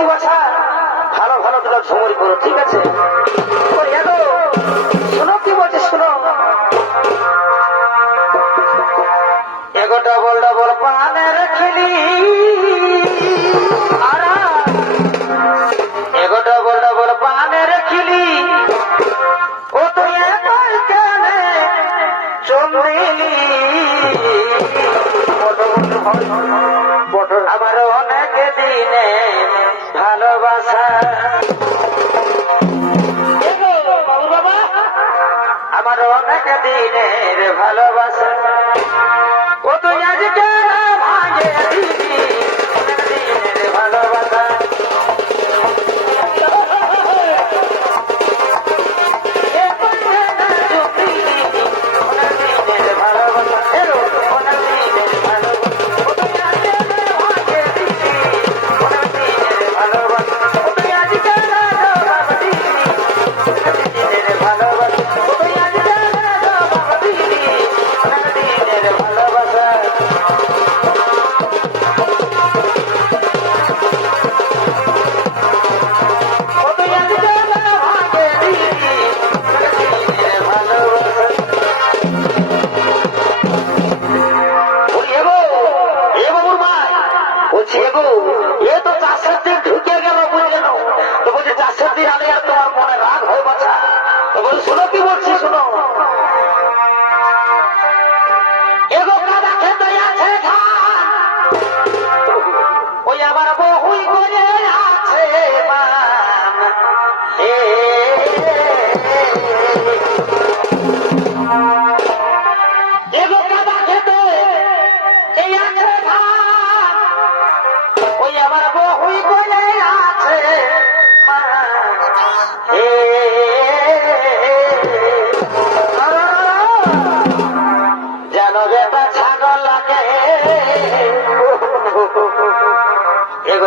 আশি বাসা। ভালো ভালো দুলাল সমরি করো, ঠিক আছে? শোনো কি বলছে, শোনো। এগোটা বল ডবল পানে রাখিলি। এগোটা বল ডবল পানে রাখিলি। ও তুই একাই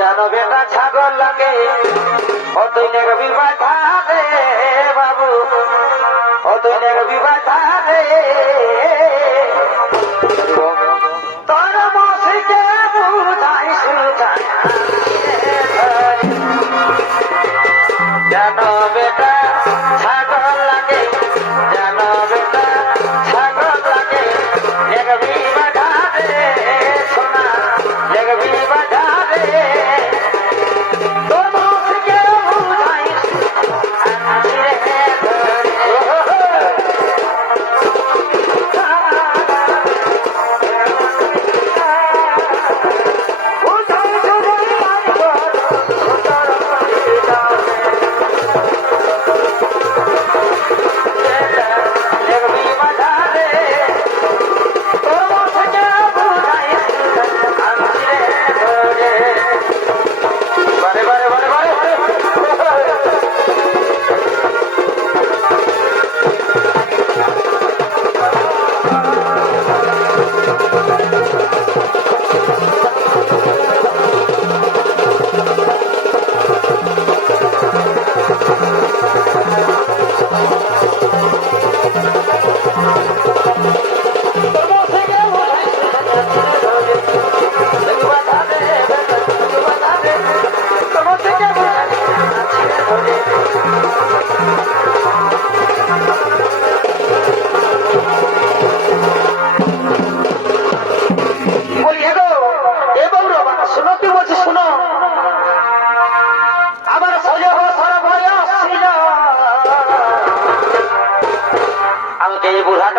জানো বেটা ছাগল লাগে। ও তুই নেগবি বাধা দে বাবু। ও তুই নেগবি বাধা দে তোর মসিকে বুঝাই সুজাই জানো বেটা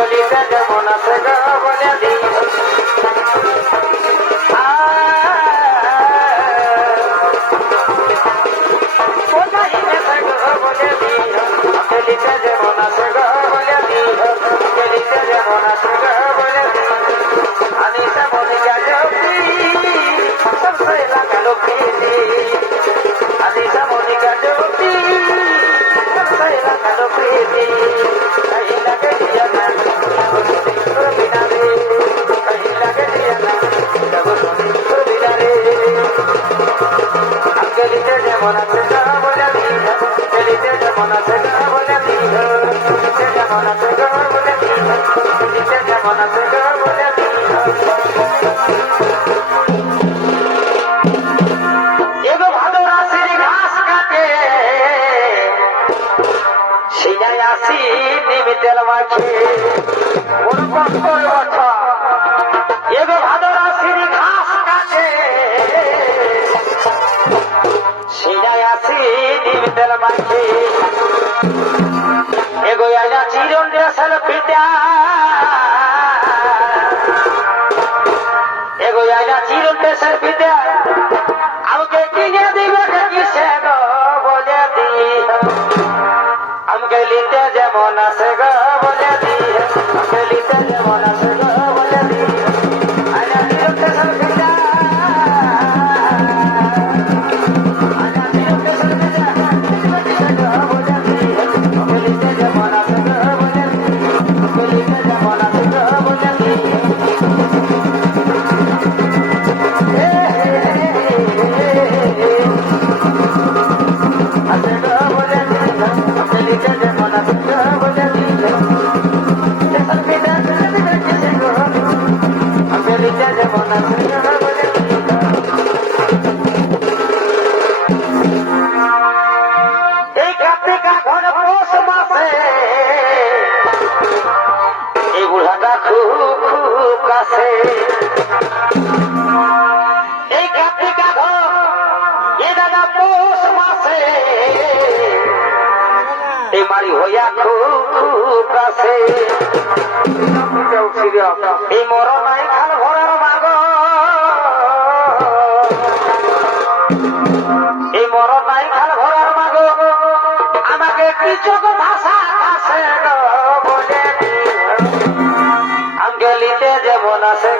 গলিতে যেমন আছে গা তেল মাখি উনপত্তর বছর এগো ভাদরা সিঁড়ি ঘাস কাটে সিনায় আসি নিবিতেল মাখি কেমন আছে গা মারি হইয়া খুব আছে এই মর নাই খাল ভরার মাগ এই মর নাই খাল ভরার মাগ আমাকে কিছু ভাষা আছে আঙ্গেলিতে যেমন আছে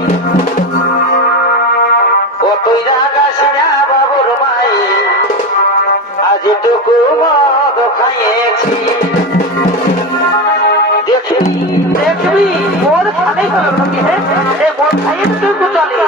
এটুকু চলে